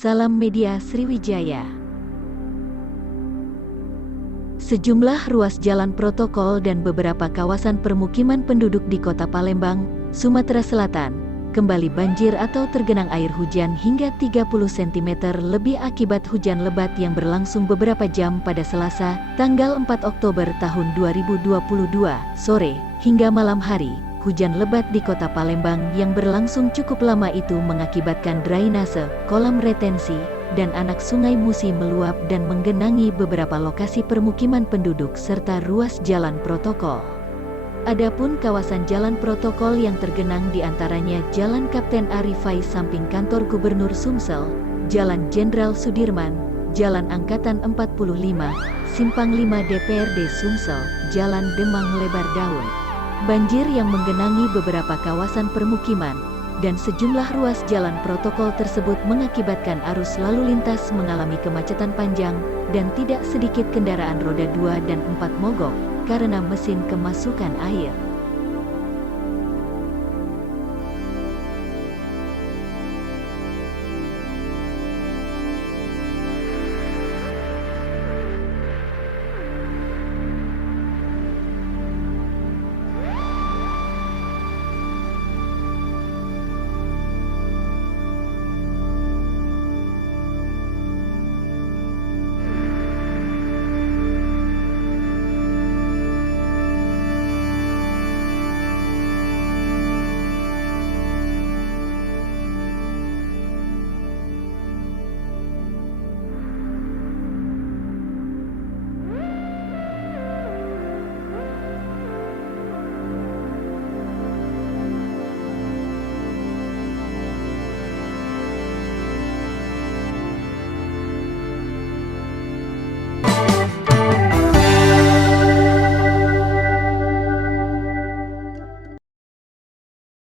Salam Media Sriwijaya. Sejumlah ruas jalan protokol dan beberapa kawasan permukiman penduduk di Kota Palembang, Sumatera Selatan, kembali banjir atau tergenang air hujan hingga 30 cm lebih akibat hujan lebat yang berlangsung beberapa jam pada Selasa, tanggal 4 Oktober tahun 2022, sore, hingga malam hari. Hujan lebat di Kota Palembang yang berlangsung cukup lama itu mengakibatkan drainase, kolam retensi, dan anak sungai Musi meluap dan menggenangi beberapa lokasi permukiman penduduk serta ruas jalan protokol. Adapun kawasan jalan protokol yang tergenang diantaranya Jalan Kapten Arifai samping kantor Gubernur Sumsel, Jalan Jenderal Sudirman, Jalan Angkatan 45, Simpang 5 DPRD Sumsel, Jalan Demang Lebar Daun. Banjir yang menggenangi beberapa kawasan permukiman dan sejumlah ruas jalan protokol tersebut mengakibatkan arus lalu lintas mengalami kemacetan panjang dan tidak sedikit kendaraan roda 2 dan 4 mogok karena mesin kemasukan air.